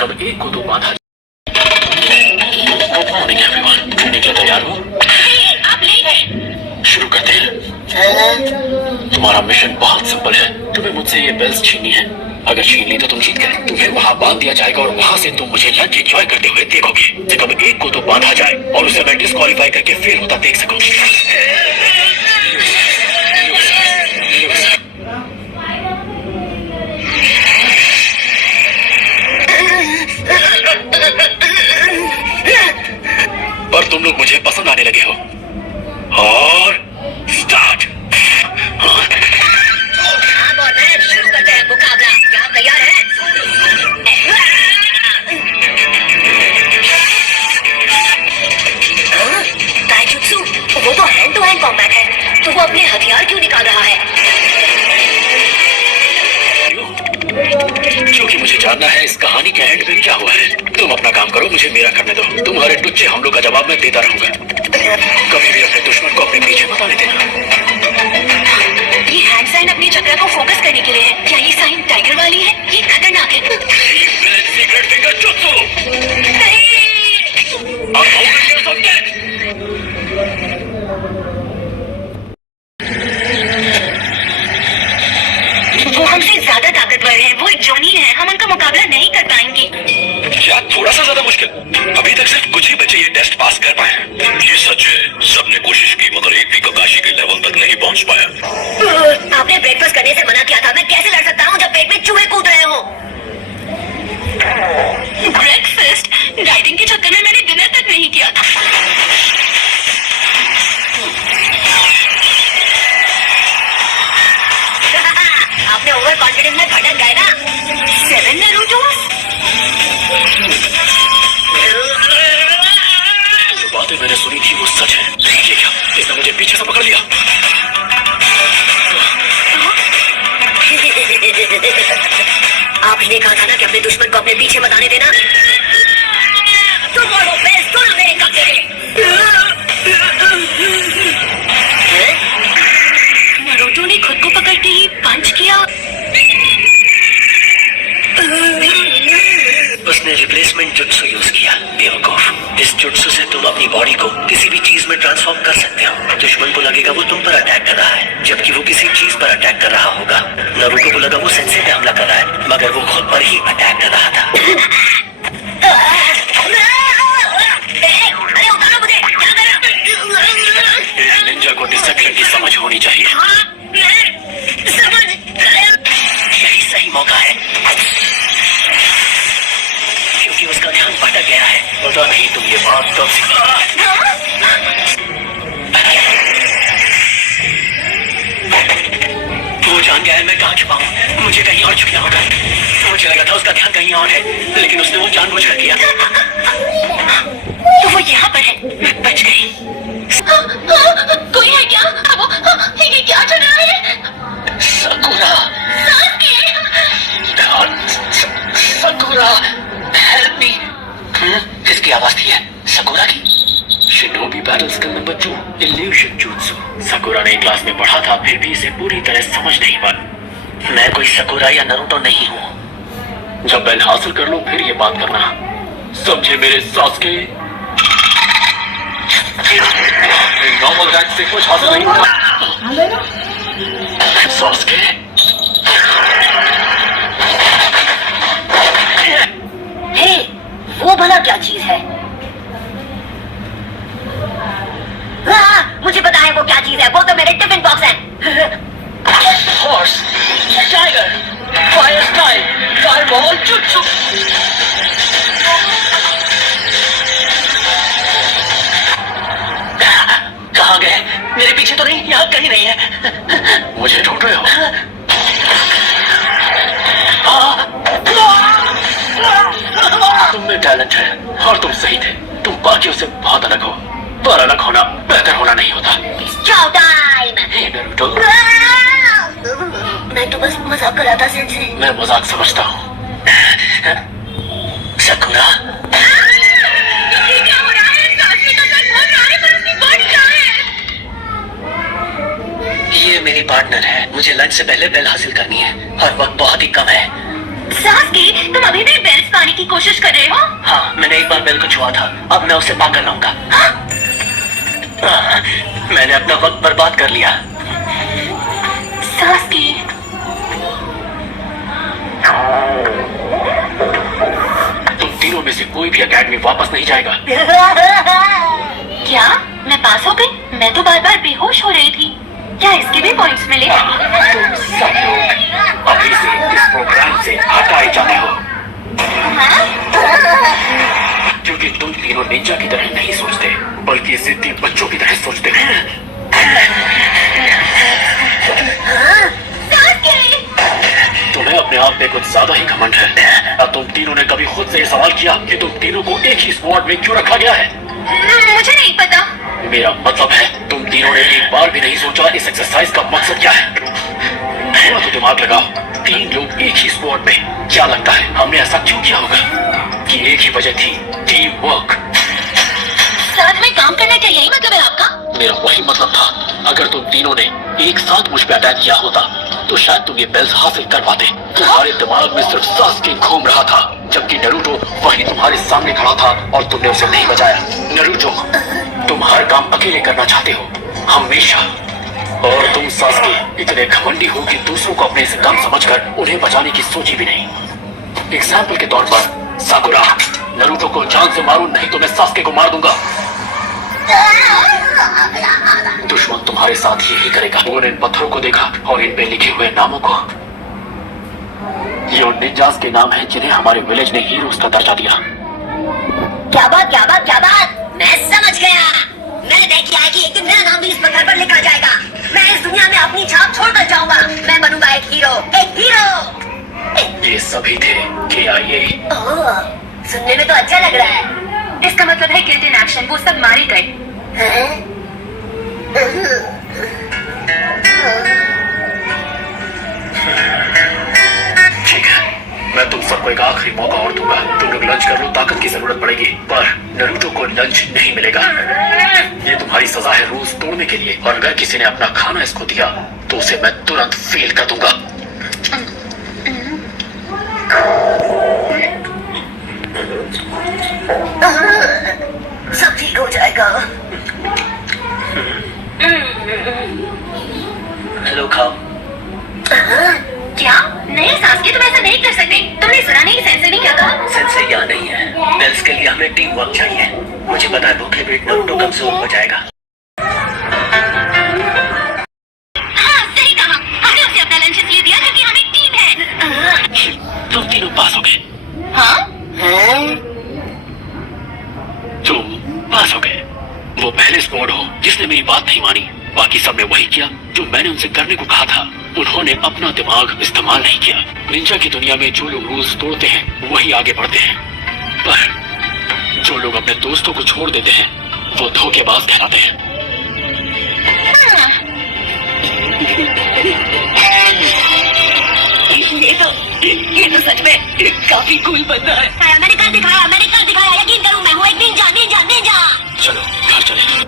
कब एक को तो बांधा। गुड मॉर्निंग एवरीवन, ट्रेनिंग के लिए तैयार हो? आप लेट हैं। शुरू करते हैं। तुम्हारा मिशन बहुत सिंपल है, तुम्हें मुझसे ये बेल्स छीननी है। अगर छीन ली तो तुम जीत गए। तुम्हें वहाँ बांध दिया जाएगा और वहाँ से तुम मुझे लंच एंजॉय करते हुए देखोगे। कब एक को तो बांधा जाए और उसे मैं डिस्क्वालीफाई करके फेल होता देख सकूं। पर तुम लोग मुझे पसंद आने लगे हो। और स्टार्ट। आप और मैं शुरू करते हैं मुकाबला। क्या आप तैयार हैं? ताइजुत्सु, वो तो हैंड टू हैंड कॉम्बैट है, तो वो अपने हथियार क्यों निकाल रहा है? क्योंकि मुझे जानना है इस कहानी के एंड में क्या हुआ है। तुम अपना काम करो, मुझे मेरा करने दो। तुम्हारे टुच्चे हमलों का जवाब मैं देता रहूंगा। कभी भी अपने दुश्मन को अपने पीछे मत आने देना। ये हैंड साइन अपने चक्र को फोकस करने के लिए है। क्या ये साइन टाइगर वाली है? ये खतरनाक है। Secret finger jutsu. वो हमसे ज्यादा ताकतवर है, वो जोनी है, हम उनका मुकाबला नहीं कर पाएंगे। क्या थोड़ा सा ज्यादा मुश्किल? अभी तक सिर्फ कुछ ही बच्चे ये टेस्ट पास कर पाए हैं। ये सच है, सबने कोशिश की मगर एक भी ककाशी के लेवल तक नहीं पहुंच पाया। आपने ब्रेकफास्ट करने से मना किया था। मैं कैसे लड़ सकता हूँ जब पेट में चूहे कूद रहे हो? ब्रेकफास्ट? डाइटिंग के चक्कर में मैंने डिनर तक नहीं किया था। आपने ओवर कॉन्फिडेंस में भटक गए ना। 7 नारुतोस? जो बातें मैंने सुनी थी वो सच है। ये क्या? इसने मुझे पीछे से पकड़ लिया। आपने कहा था ना कि अपने दुश्मन को अपने पीछे मत आने देना। तुम बोलो बेस, दोनों मेरे कब्जे में। नारुतो ने खुद को पकड़ के ही पंच किया। उसने रिप्लेसमेंट जुत्सु यूज किया। बेवकूफ। इस जुत्सु से तुम अपनी बॉडी को किसी भी चीज में ट्रांसफॉर्म कर सकते हो। दुश्मन को लगेगा वो तुम पर अटैक कर रहा है, जबकि वो किसी चीज पर अटैक कर रहा होगा। नारुतो को लगा वो सेंसे पे हमला कर रहा है, मगर वो खुद पर ही अटैक कर रहा था। अरे उतारो मुझे, क्या कर रहा? इस निंजा को डिसेप्शन की समझ होनी चाहिए। समझ गया। यही सही मौका है, क्योंकि उसका ध्यान भटक गया है। पता नहीं तुम ये बात कब सीखा। वो जान गया है मैं कहाँ छुपा हूँ। मुझे कहीं और छुपना होगा। मुझे लगा था उसका ध्यान कहीं और है, लेकिन उसने वो जानबूझकर किया। तो वो यहाँ पर है। मैं बच गई। कोई है क्या? ये क्या चल रहा है? सकुरा। Sakura, help me. किसकी आवाज थी? है सकुरा की। Shinobi battle skill number 2, evolution jutsu. Sakura ने क्लास में पढ़ा था, फिर भी इसे पूरी तरह समझ नहीं पाया। मैं कोई सकुरा या नारुतो नहीं हूँ। जब बेल हासिल कर लो फिर ये बात करना, समझे मेरे सासुके? नॉर्मल रैंक से कुछ हासिल नहीं होगा। सासुके? हे, वो भला क्या चीज है? मुझे पता है वो क्या चीज है। वो तो मेरे टिफिन बॉक्स है। Horse, tiger, fire style, fireball jutsu. कहाँ गए? मेरे पीछे तो नहीं, यहाँ कहीं नहीं है। मुझे ढूंढ रहे हो? तुम में टैलेंट है और तुम सही थे। तुम बाकियों से बहुत अलग हो, पर अलग होना बेहतर होना नहीं होता। टाइम। नारुतो, मैं तो बस मजाक कर रहा था सेंसे। मैं मजाक समझता हूँ। सकुरा, क्या हो रहा है? सासुके का सर बोल रहा है पर उसकी बॉडी कहाँ है? ये मेरी पार्टनर है। मुझे लंच से पहले बेल हासिल करनी है और वक्त बहुत ही कम है। सासुके, तुम अभी भी बेल्स पाने की कोशिश कर रहे हो? हाँ, मैंने एक बार बेल को छुआ था, अब मैं उसे पाकर लाऊंगा। मैंने अपना वक्त बर्बाद कर लिया। सास्की, तुम तीनों में से कोई भी एकेडमी वापस नहीं जाएगा। क्या मैं पास हो गई? मैं तो बार बार बेहोश हो रही थी। क्या इसके भी पॉइंट्स मिले? तुम सब लोग अभी से इस प्रोग्राम से हटाए जाते हो, क्योंकि तुम तीनों निंजा की तरह नहीं सोचते, बल्कि जिद्दी बच्चों की तरह सोचते हो। तुम्हें अपने आप पे कुछ ज्यादा ही घमंड है। और तुम तीनों ने कभी खुद से ये सवाल किया कि तुम तीनों को एक ही स्क्वाड में क्यों रखा गया है? मुझे नहीं पता। मेरा मतलब है, तुम तीनों ने एक बार भी नहीं सोचा इस एक्सरसाइज का मकसद क्या है। थोड़ा तो दिमाग लगाओ, 3 लोग एक ही स्क्वाड में, क्या लगता है हमने ऐसा क्यों किया होगा? कि एक ही वजह थी, टीम वर्क। साथ में काम करने का यही मतलब है आपका? मेरा वही मतलब था। अगर तुम तीनों ने एक साथ मुझ पे अटैक किया होता तो शायद तुम ये बेल्ट हासिल कर पाते। तुम्हारे दिमाग में सिर्फ सास्के घूम रहा था, जबकि नरूटो वही तुम्हारे सामने खड़ा था और तुमने उसे नहीं बचाया। नरूटो, तुम हर काम अकेले करना चाहते हो, हमेशा। और तुम सास्के इतने घमंडी हो कि दूसरों को अपने से कम समझकर उन्हें बचाने की सोची भी नहीं। एग्जाम्पल के तौर पर साकुरा, नरूटो को जान से मारो, नहीं तो मैं सास्के को मार दूंगा। दुश्मन तुम्हारे साथ यही करेगा। उन्होंने इन पत्थरों को देखा और इन पे लिखे हुए नामों को। ये उन निंजास के नाम हैं जिन्हें हमारे विलेज ने हीरोज का दर्जा दिया। क्या बात क्या बात क्या बात, मैं समझ गया। मैंने तय किया है कि एक दिन मेरा नाम भी इस पत्थर पर लिखा जाएगा। मैं इस दुनिया में अपनी छाप छोड़कर जाऊंगा। मैं बनूंगा एक हीरो, एक हीरो। ये सभी थे KIA। ओह, सुनने में तो अच्छा लग रहा है। इसका मतलब है गिल्ट इन एक्शन, वो सब मारे गए। हैं? ठीक है, मैं तुम सबको एक आखिरी मौका और दूंगा। तुम लोग लंच कर लो, ताकत की जरूरत पड़ेगी, पर नरूटो को लंच नहीं मिलेगा। ये तुम्हारी सजा है रूल्स तोड़ने के लिए, और अगर किसी ने अपना खाना इसको दिया तो उसे मैं तुरंत फेल कर दूंगा। सब ठीक हो जाएगा। हेलो खाओ। क्या? नहीं सास्की, तुम ऐसा नहीं कर सकते। तुमने सुना नहीं सेंसे ने क्या कहा? सेंसे यहाँ नहीं है। बेल्स के लिए हमें टीम वर्क चाहिए। मुझे पता है भूखे पेट नरूटो कमजोर हो जाएगा। हाँ, सही कहा। हमने उसे अपना लंच इसलिए दिया क्योंकि हम एक टीम है। तुम तीनों पास हो गए। हाँ? तुम पास हो गए। वो पहले स्क्वाड हो जिसने मेरी बात नहीं मानी। बाकी सबने वही किया जो मैंने उनसे करने को कहा था। उन्होंने अपना दिमाग इस्तेमाल नहीं किया। निंजा की दुनिया में जो लोग रूल्स तोड़ते हैं वही आगे बढ़ते हैं, पर जो लोग अपने दोस्तों को छोड़ देते हैं वो धोखेबाज कहलाते हैं। ये तो सच में काफी कूल बंदा है। मैंने कल दिखाया, यकीन करो मैं हूँ एक निंजा। चलो घर चले।